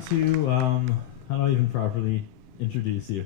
on to, how do I even properly introduce you?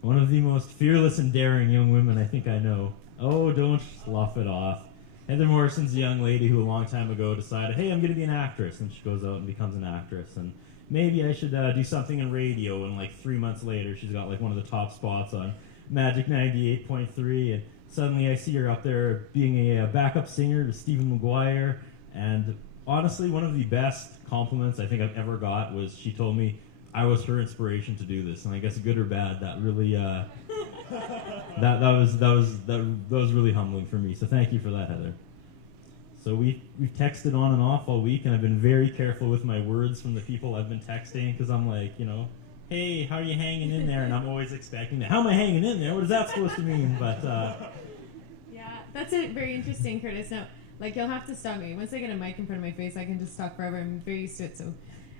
One of the most fearless and daring young women I think I know. Oh, don't slough it off. Heather Morrison's a young lady who a long time ago decided, hey, I'm going to be an actress, and she goes out and becomes an actress, and maybe I should do something in radio, and like 3 months later, she's got like one of the top spots on Magic 98.3, and suddenly I see her up there being a backup singer to Stephen McGuire, and honestly, one of the best compliments I think I've ever got was she told me I was her inspiration to do this, and I guess good or bad, that really that was really humbling for me. So thank you for that, Heather. So we've texted on and off all week, and I've been very careful with my words from the people I've been texting because I'm like, hey, how are you hanging in there? And I'm always expecting that. How am I hanging in there? What is that supposed to mean? But yeah, that's very interesting, Curtis. Now, you'll have to stop me. Once I get a mic in front of my face, I can just talk forever. I'm very used to it, so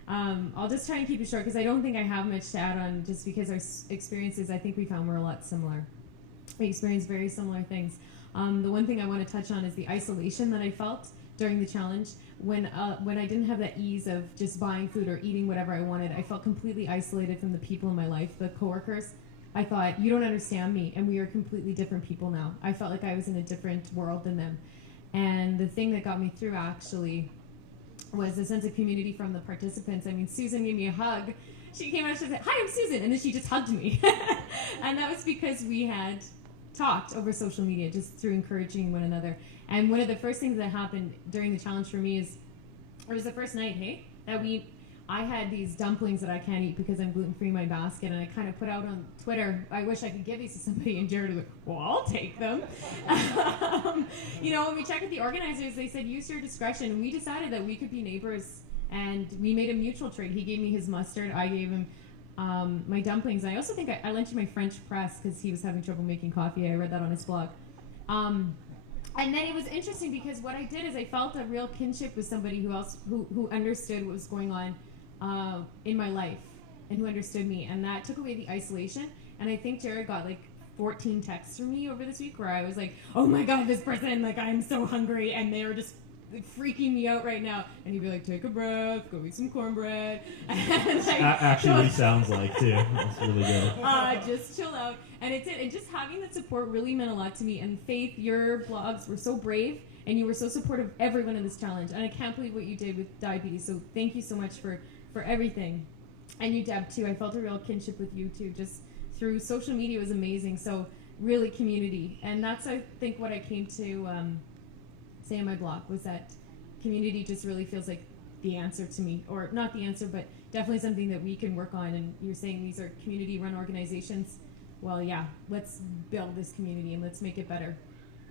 I'll just try and keep it short because I don't think I have much to add on just because our experiences, I think we found were a lot similar. We experienced very similar things. The one thing I want to touch on is the isolation that I felt during the challenge. When I didn't have that ease of just buying food or eating whatever I wanted, I felt completely isolated from the people in my life, the coworkers. I thought, you don't understand me, and we are completely different people now. I felt like I was in a different world than them. And the thing that got me through, actually, was a sense of community from the participants. I mean, Susan gave me a hug. She came out and she said, hi, I'm Susan, and then she just hugged me. And that was because we had talked over social media, just through encouraging one another. And one of the first things that happened during the challenge for me is, it was the first night, I had these dumplings that I can't eat because I'm gluten-free in my basket, and I kind of put out on Twitter, I wish I could give these to somebody, and Jared was like, well, I'll take them. When we checked with the organizers, they said, use your discretion, and we decided that we could be neighbors, and we made a mutual trade. He gave me his mustard, I gave him my dumplings. I also think I lent you my French press because he was having trouble making coffee. I read that on his blog. And then it was interesting because what I did is I felt a real kinship with somebody who understood what was going on in my life and who understood me, and that took away the isolation. And I think Jared got 14 texts from me over this week where I was like, oh my god, this person, I'm so hungry, and they were just freaking me out right now. And he'd be like, take a breath, go eat some cornbread. And actually sounds like too. That's really good. Just chill out. And it did. And just having that support really meant a lot to me. And Faith, your blogs were so brave, and you were so supportive of everyone in this challenge. And I can't believe what you did with diabetes. So thank you so much for everything. And you, Deb, too. I felt a real kinship with you, too. Just through social media was amazing. So really community. And that's, I think, what I came to say on my blog, was that community just really feels like the answer to me. Or not the answer, but definitely something that we can work on. And you're saying these are community-run organizations. Well, yeah, let's build this community and let's make it better.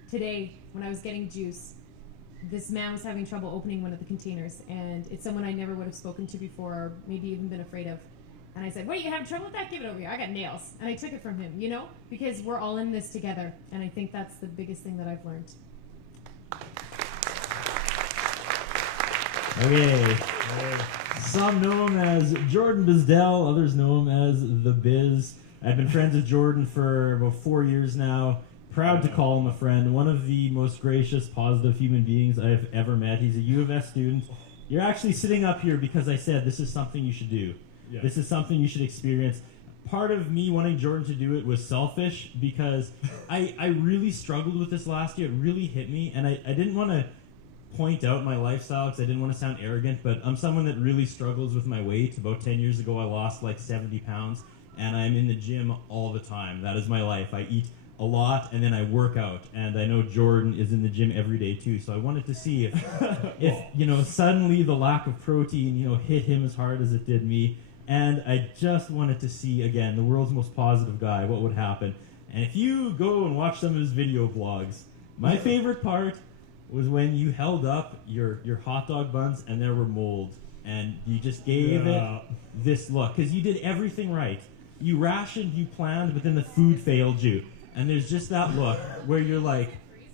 Today, when I was getting juice, this man was having trouble opening one of the containers, and it's someone I never would have spoken to before or maybe even been afraid of. And I said, what, you having trouble with that? Give it over here. I got nails. And I took it from him, because we're all in this together. And I think that's the biggest thing that I've learned. Okay. Some know him as Jordan Bzdel, others know him as The Biz. I've been friends with Jordan for about 4 years now. Proud to call him a friend. One of the most gracious, positive human beings I've ever met. He's a U of S student. You're actually sitting up here because I said this is something you should do. Yeah. This is something you should experience. Part of me wanting Jordan to do it was selfish because I really struggled with this last year. It really hit me, and I didn't want to point out my lifestyle because I didn't want to sound arrogant, but I'm someone that really struggles with my weight. About 10 years ago, I lost 70 pounds. And I'm in the gym all the time. That is my life. I eat a lot, and then I work out. And I know Jordan is in the gym every day, too. So I wanted to see if suddenly the lack of protein, hit him as hard as it did me. And I just wanted to see, again, the world's most positive guy, what would happen. And if you go and watch some of his video vlogs, my favorite part was when you held up your hot dog buns, and there were mold. And you just gave it this look. Because you did everything right. You rationed, you planned, but then the food failed you. And there's just that look where you're like,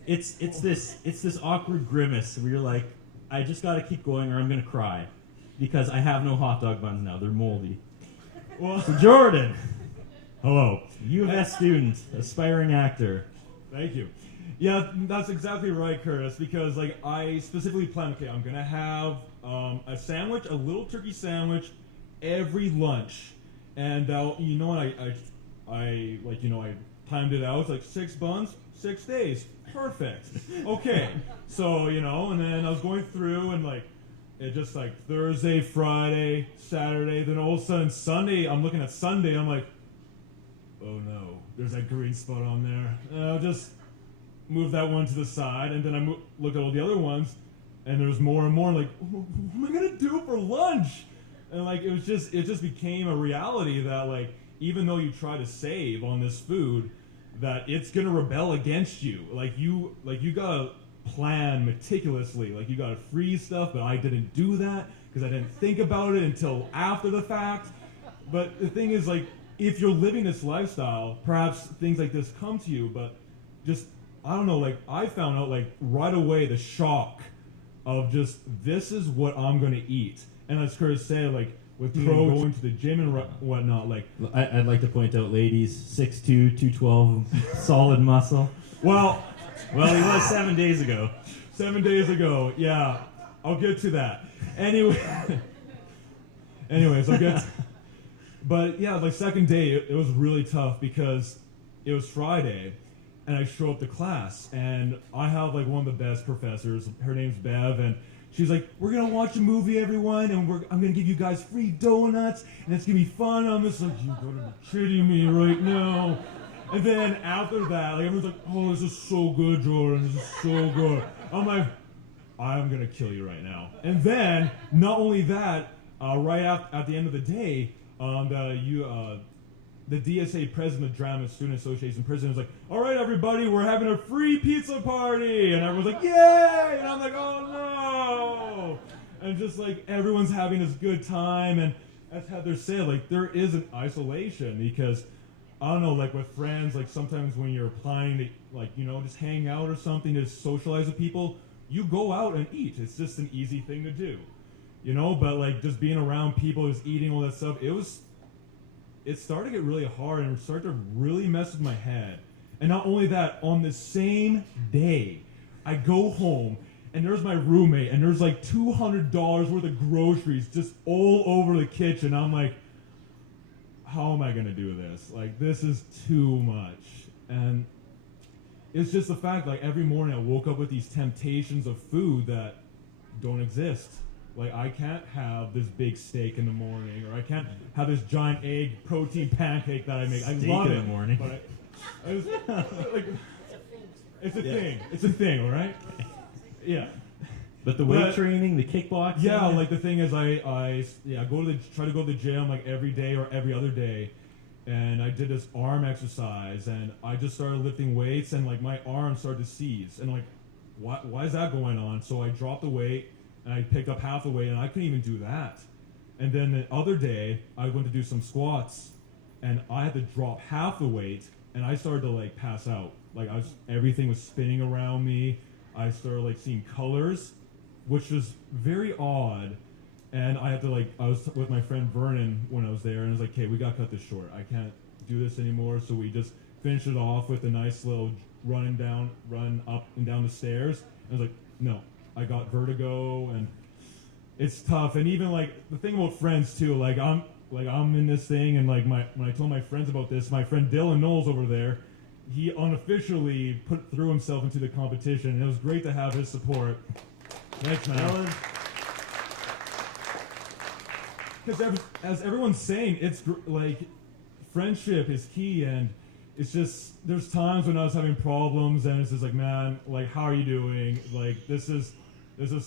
it's this awkward grimace where you're like, I just got to keep going or I'm going to cry because I have no hot dog buns now. They're moldy. Well, so Jordan, hello. U of S student, aspiring actor. Thank you. Yeah, that's exactly right, Curtis, because I specifically planned, okay, I'm going to have a sandwich, a little turkey sandwich, every lunch. And you know, I timed it out. It's like 6 buns, 6 days, perfect. Okay, so and then I was going through and like it just like Thursday, Friday, Saturday, then all of a sudden Sunday. I'm looking at Sunday. I'm like, oh no, there's that green spot on there. And I'll just move that one to the side, and then I look at all the other ones, and there's more and more. Like, what am I gonna do for lunch? And like it just became a reality that like even though you try to save on this food, that it's gonna rebel against you. Like you gotta plan meticulously. Like you gotta freeze stuff, but I didn't do that because I didn't think about it until after the fact. But the thing is, like, if you're living this lifestyle, perhaps things like this come to you. But just I don't know. Like I found out like right away the shock of just this is what I'm gonna eat. And as Curtis said, like with going to the gym and whatnot, like I'd like to point out, ladies, 6'2", 212, solid muscle. Well, he was 7 days ago. 7 days ago, yeah. I'll get to that. Anyways, I'll get. But yeah, like second day, it was really tough because it was Friday, and I show up to class, and I have like one of the best professors. Her name's Bev, and she's like, we're going to watch a movie, everyone, and I'm going to give you guys free donuts, and it's going to be fun. I'm just like, you got to be kidding me right now. And then after that, like everyone's like, oh, this is so good, Jordan. This is so good. I'm like, I'm going to kill you right now. And then, not only that, right at the end of the day, the DSA president of Drama Student Association president was like, all right, everybody, we're having a free pizza party. And everyone's like, yay! And I'm like, oh, no! And just like everyone's having this good time. And as Heather said, like there is an isolation because, I don't know, like with friends, like sometimes when you're applying to, like, just hang out or something to socialize with people, you go out and eat. It's just an easy thing to do, but like just being around people, just eating all that stuff, it started to get really hard and it started to really mess with my head. And not only that, on the same day, I go home and there's my roommate and there's like $200 worth of groceries just all over the kitchen. I'm like, how am I going to do this? Like, this is too much. And it's just the fact, like, every morning I woke up with these temptations of food that don't exist. Like, I can't have this big steak in the morning, or I can't have this giant egg protein pancake that I make. I love it. In the morning. But I was, like, it's a thing. It's a thing, all right? Yeah. But the weight training, the kickboxing. Yeah, like the thing is, I try to go to the gym like every day or every other day, and I did this arm exercise, and I just started lifting weights, and like my arm started to seize, and like, why is that going on? So I dropped the weight, and I picked up half the weight, and I couldn't even do that. And then the other day, I went to do some squats, and I had to drop half the weight, and I started to like pass out. Like everything was spinning around me. I started like seeing colors, which was very odd. And I had to I was with my friend Vernon when I was there, and I was like, okay, we gotta cut this short. I can't do this anymore. So we just finished it off with a nice little run up and down the stairs. And I was like, no, I got vertigo, and it's tough. And even like the thing about friends too, I'm in this thing, and like when I told my friends about this, my friend Dylan Knowles over there, he unofficially threw himself into the competition, and it was great to have his support. Thanks, man. Because as everyone's saying, it's like friendship is key, and it's just there's times when I was having problems, and it's just like, man, like how are you doing? Like this is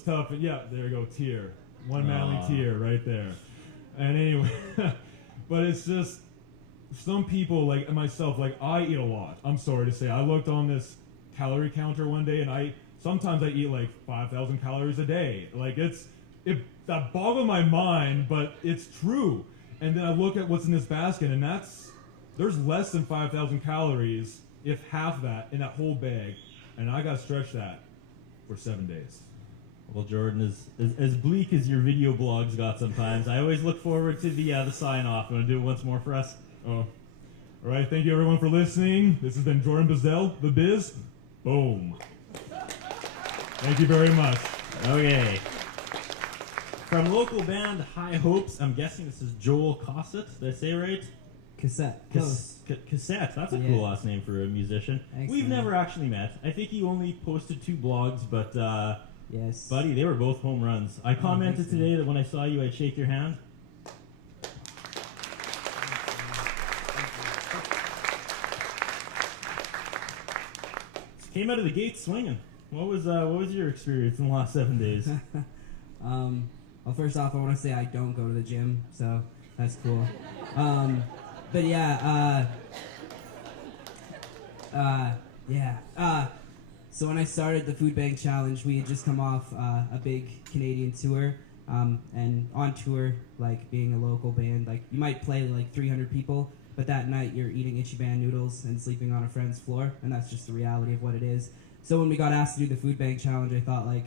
tough. And yeah, there you go, tear, one manly tear right there. And anyway, but it's just some people like myself, like I eat a lot. I'm sorry to say, I looked on this calorie counter one day, and sometimes I eat like 5,000 calories a day. Like that boggled my mind, but it's true. And then I look at what's in this basket, and there's less than 5,000 calories, if half that, in that whole bag. And I gotta stretch that for 7 days. Well, Jordan, as bleak as your video blogs got sometimes, I always look forward to the sign off. You want to do it once more for us? Oh, all right. Thank you, everyone, for listening. This has been Jordan Bzdel, The Biz. Boom. Thank you very much. Okay. From local band High Hopes, I'm guessing this is Joel Cossette. Did I say it right? Cassette. Close. Cassette. That's a Yeah. cool last name for a musician. Thanks, We've man. never actually met. I think you only posted 2 blogs, but Yes. buddy, they were both home runs. I commented thanks, today that when I saw you, I'd shake your hand. Came out of the gate swinging. What was your experience in the last 7 days? Well, first off, I want to say I don't go to the gym, so that's cool. But yeah, so when I started the Food Bank Challenge, we had just come off a big Canadian tour, and on tour, like being a local band, like you might play to like 300 people, but that night you're eating Ichiban noodles and sleeping on a friend's floor, and that's just the reality of what it is. So when we got asked to do the Food Bank Challenge, I thought like,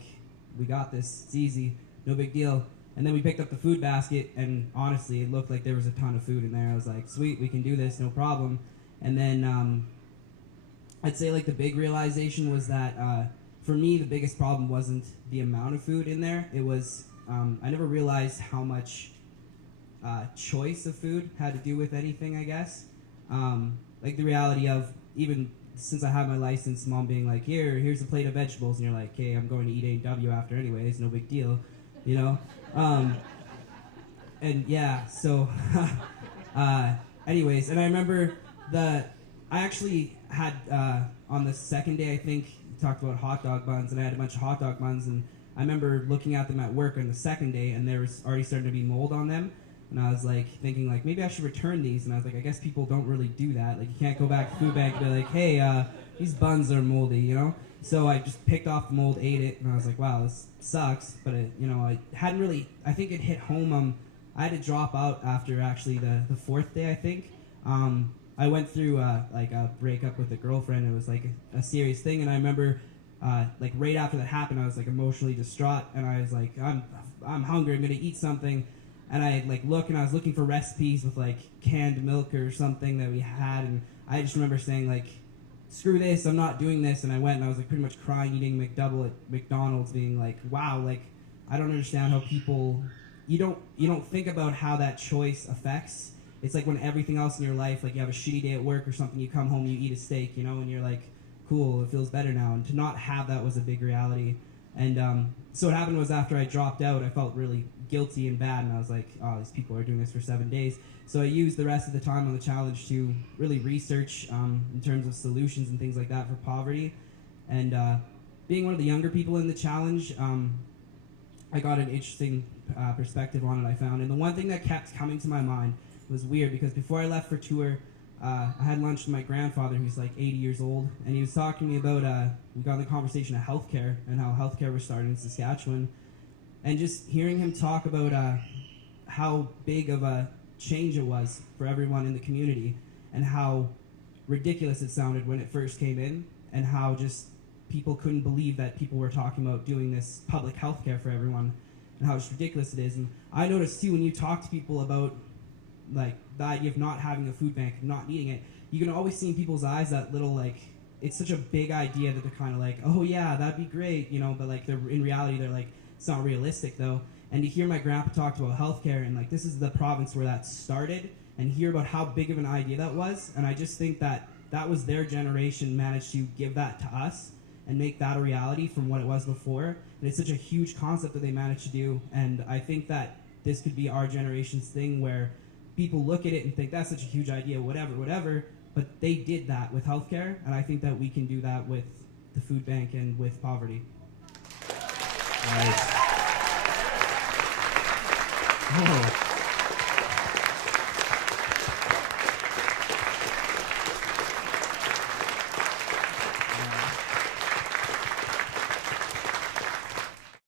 we got this, it's easy, no big deal. And then we picked up the food basket, and honestly, it looked like there was a ton of food in there. I was like, sweet, we can do this, no problem. And then I'd say like the big realization was that for me, the biggest problem wasn't the amount of food in there. It was, I never realized how much choice of food had to do with anything, I guess. Like the reality of, even since I have my license, mom being like, here's a plate of vegetables, and you're like, okay, I'm going to eat A&W after anyways, no big deal, you know? And yeah, so, anyways, and I remember I actually had, on the second day, I think, talked about hot dog buns, and I had a bunch of hot dog buns, and I remember looking at them at work on the second day, and there was already starting to be mold on them, and I was like, thinking like, maybe I should return these, and I was like, I guess people don't really do that, like, you can't go back to food bank and be like, hey, these buns are moldy, you know? So I just picked off the mold, ate it, and I was like, wow, this sucks, but it, you know, I hadn't really, I think it hit home, I had to drop out after actually the 4th day, I think. I went through like a breakup with a girlfriend. It was like a serious thing, and I remember like right after that happened, I was like emotionally distraught, and I was like, I'm hungry, I'm gonna eat something, and I like look, and I was looking for recipes with like canned milk or something that we had, and I just remember saying like, screw this, I'm not doing this, and I went and I was like pretty much crying, eating McDouble at McDonald's, being like, wow, like I don't understand how people, you don't think about how that choice affects. It's like when everything else in your life, like you have a shitty day at work or something, you come home, you eat a steak, you know, and you're like, cool, it feels better now. And to not have that was a big reality. And so what happened was after I dropped out, I felt really guilty and bad, and I was like, oh, these people are doing this for 7 days. So I used the rest of the time on the challenge to really research in terms of solutions and things like that for poverty. And being one of the younger people in the challenge, I got an interesting perspective on it, I found. And the one thing that kept coming to my mind was weird, because before I left for tour, I had lunch with my grandfather, who's like 80 years old, and he was talking to me about, we got in the conversation of healthcare and how healthcare was starting in Saskatchewan, and just hearing him talk about how big of a change it was for everyone in the community, and how ridiculous it sounded when it first came in, and how just people couldn't believe that people were talking about doing this public healthcare for everyone, and how just ridiculous it is. And I noticed too, when you talk to people about like the idea of not having a food bank, not needing it, you can always see in people's eyes that little like, it's such a big idea that they're kind of like, oh yeah, that'd be great, you know, but like they're in reality they're like, it's not realistic though. And to hear my grandpa talk about healthcare, and like this is the province where that started, and hear about how big of an idea that was, and I just think that that was their generation managed to give that to us and make that a reality from what it was before. And it's such a huge concept that they managed to do, and I think that this could be our generation's thing where people look at it and think that's such a huge idea, whatever, but they did that with healthcare, and I think that we can do that with the food bank and with poverty. Nice. Oh.